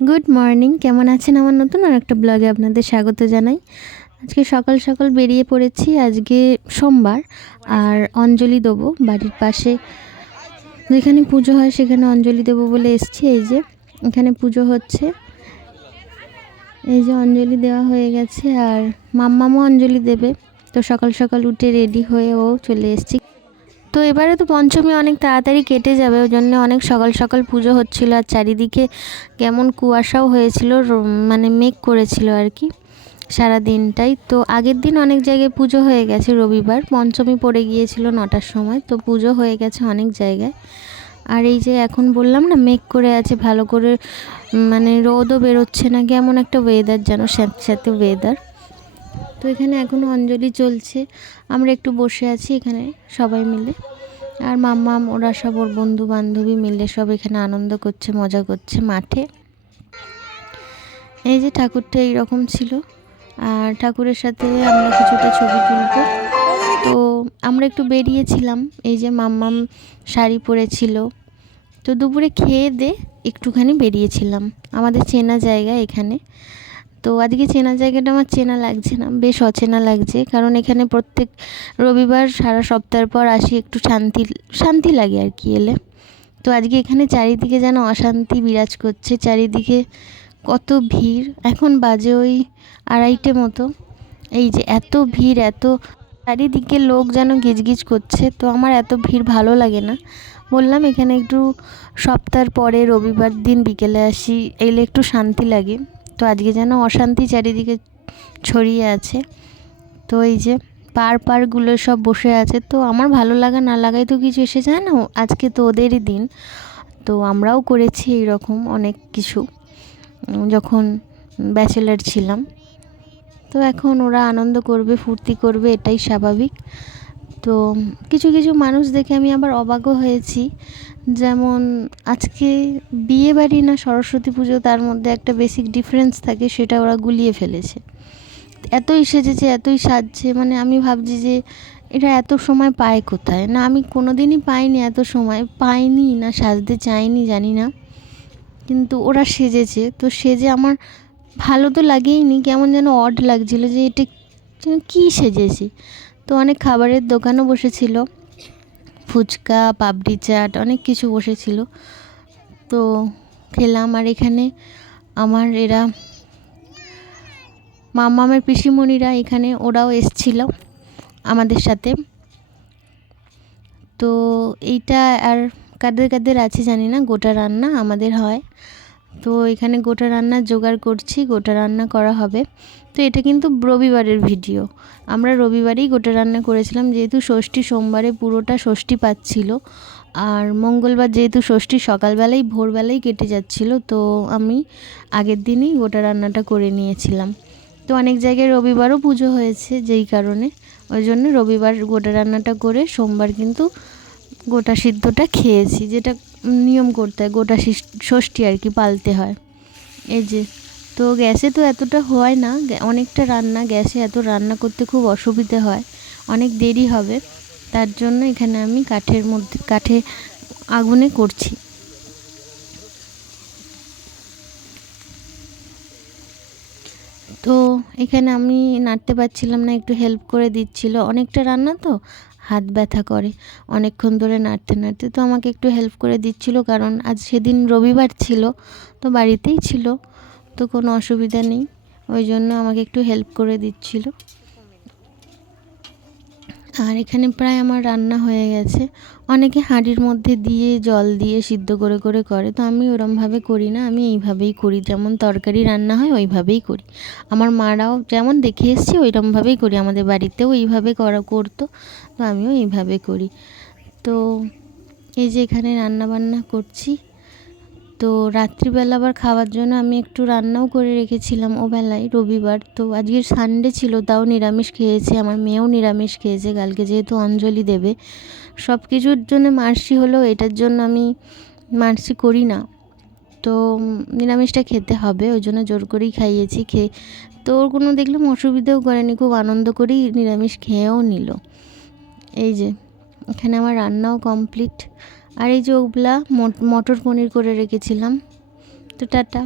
Good morning, কেমন আছেন? আমার নতুন আর একটা ব্লগে আপনাদের স্বাগত জানাই। আজকে সকাল সকাল বেরিয়ে পড়েছি। আজকে সোমবার, আর অঞ্জলি দেবো বাড়ির পাশে যেখানে পুজো হয় সেখানে অঞ্জলি দেবো বলে এসছি। এই যে এখানে পুজো হচ্ছে, এই যে অঞ্জলি দেওয়া হয়ে গেছে, আর মাম্মামও অঞ্জলি দেবে। তো সকাল সকাল উঠে রেডি হয়ে ও চলে এসছি। তো এবারে তো পঞ্চমী অনেক তাড়াতাড়ি কেটে যাবে, ওই জন্য অনেক সকাল সকাল পুজো হচ্ছিল। আর চারিদিকে কেমন কুয়াশাও হয়েছিল, মানে মেঘ করেছিল আর কি সারা দিনটাই। তো আগের দিন অনেক জায়গায় পুজো হয়ে গেছে, রবিবার পঞ্চমী পড়ে গিয়েছিল 9টার সময়, তো পুজো হয়ে গেছে অনেক জায়গায়। আর এই যে এখন বললাম না মেঘ করে আছে, ভালো করে মানে রোদও বেরোচ্ছে না, কেমন একটা ওয়েদার যেন স্যাঁতস্যাঁতে ওয়েদার। তো এখানে এখনও অঞ্জলি চলছে, আমরা একটু বসে আছি এখানে সবাই মিলে। আর মাম্মাম ওরা সব ওর বন্ধু বান্ধবী মিলে সব এখানে আনন্দ করছে, মজা করছে মাঠে। এই যে ঠাকুরটা এইরকম ছিল, আর ঠাকুরের সাথে আমরা কিছুটা ছবি তুলব। তো আমরা একটু বেরিয়েছিলাম, এই যে মাম্মাম শাড়ি পরেছিল। তো দুপুরে খেয়ে একটুখানি বেরিয়েছিলাম আমাদের চেনা জায়গা এখানে। তো আজকে চেনা জায়গাটা আমার চেনা লাগছে না, বেশ অচেনা লাগছে, কারণ এখানে প্রত্যেক রবিবার সারা সপ্তাহের পর আসি, একটু শান্তি শান্তি লাগে আর কি এলে। তো আজকে এখানে চারিদিকে যেন অশান্তি বিরাজ করছে, চারিদিকে কত ভিড়। এখন বাজে ওই 2:30 মতো। এই যে এত ভিড়, এত চারিদিকে লোক যেন গিজগিজ করছে। তো আমার এত ভিড় ভালো লাগে না, বললাম এখানে একটু সপ্তাহের পরে রবিবার দিন বিকেলে আসি, এলে একটু শান্তি লাগে। তো আজকে যেন অশান্তি চারিদিকে ছড়িয়ে আছে। তো এই যে পারগুলো সব বসে আছে। তো আমার ভালো লাগা না লাগাই তো কিছু এসে যায় না, আজকে তো ওদেরই দিন। তো আমরাও করেছি এইরকম অনেক কিছু যখন ব্যাচেলার ছিলাম। তো এখন ওরা আনন্দ করবে, ফুর্তি করবে, এটাই স্বাভাবিক। তো কিছু কিছু মানুষ দেখে আমি আবার অবাকও হয়েছি, যেমন আজকে বিয়ে বাড়ি না সরস্বতী পুজো, তার মধ্যে একটা বেসিক ডিফারেন্স থাকে, সেটা ওরা গুলিয়ে ফেলেছে। এতই সেজেছে, এতই সাজছে, মানে আমি ভাবছি যে এটা এত সময় পায় কোথায়? না আমি কোনো দিনই পাইনি, এত সময় পাইনি, না সাজতে চাইনি জানি না, কিন্তু ওরা সেজেছে। তো সেজে আমার ভালো তো লাগেইনি, কেমন যেন অড লাগছিলো যে এটা কী সেজেছি। তো অনেক খাবারের দোকানও বসেছিল, ফুচকা, পাপড়ি চাট, অনেক কিছু বসেছিল। তো খেলাম। আর এখানে আমার এরা মামামের পিসিমণিরা এখানে ওরাও এসছিল আমাদের সাথে। তো এইটা আর কাদের কাদের আছে জানি না, গোটা রান্না আমাদের হয়। তো এখানে গোটা রান্নার জোগাড় করছি, গোটা রান্না করা হবে। তো এটা কিন্তু রবিবারের ভিডিও, আমরা রবিবারেই গোটা রান্না করেছিলাম, যেহেতু ষষ্ঠী সোমবারে পুরোটা ষষ্ঠী পাচ্ছিল, আর মঙ্গলবার যেহেতু ষষ্ঠী সকালবেলাই ভোরবেলাই কেটে যাচ্ছিল, তো আমি আগের দিনই গোটা রান্নাটা করে নিয়েছিলাম। তো অনেক জায়গায় রবিবারও পুজো হয়েছে, যেই কারণে ওই জন্য রবিবার গোটা রান্নাটা করে সোমবার কিন্তু গোটা সিদ্ধটা খেয়েছি, যেটা নিয়ম করতে হয়, গোটা ষষ্ঠী আর কি পালতে হয়। এই যে তো গ্যাসে তো এতটা হয় না, অনেকটা রান্না, গ্যাসে এত রান্না করতে খুব অসুবিধে হয়, অনেক দেরি হবে, তার জন্য এখানে আমি কাঠে আগুনে করছি। তো এখানে আমি নাড়তে পারছিলাম না, একটু হেল্প করে দিচ্ছিল, অনেকটা রান্না তো হাত ব্যথা করে অনেকক্ষণ ধরে নাড়তে নাড়তে। তো আমাকে একটু হেল্প করে দিচ্ছিল, কারণ আজ সেদিন রবিবার ছিল, তো বাড়িতেই ছিল, তো কোনো অসুবিধা নেই, ওই জন্য আমাকে একটু হেল্প করে দিচ্ছিল। আর এখানে প্রায় আমার রান্না হয়ে গেছে। অনেকে হাঁড়ির মধ্যে দিয়ে জল দিয়ে সিদ্ধ করে করে, তো আমি ওরমভাবে করি না, আমি এইভাবেই করি, যেমন তরকারি রান্না হয় ওইভাবেই করি। আমার মারাও যেমন দেখে এসেছি ওইরমভাবেই করি, আমাদের বাড়িতেও এইভাবে করতো, তো আমিও এইভাবে করি। তো এই যে এখানে রান্না বান্না করছি। তো রাত্রিবেলা আবার খাওয়ার জন্য আমি একটু রান্নাও করে রেখেছিলাম ওবেলায়, রবিবার তো, আজকের সানডে ছিল তাও নিরামিষ খেয়েছে, আমার মেয়েও নিরামিষ খেয়েছে, কালকে যেহেতু অঞ্জলি দেবে। সব কিছুর জন্য মার্সি হলো, এটার জন্য আমি মার্সি করি না, তো নিরামিষটা খেতে হবে, ওই জন্য জোর করেই খাইয়েছি। তো ওর কোনো দেখলাম অসুবিধেও করেনি, খুব আনন্দ করেই নিরামিষ খেয়েও নিল। এই যে এখানে আমার রান্নাও কমপ্লিট। আর এই যে ওগুলা মটর পনির করে রেখেছিলাম। তো টাটা।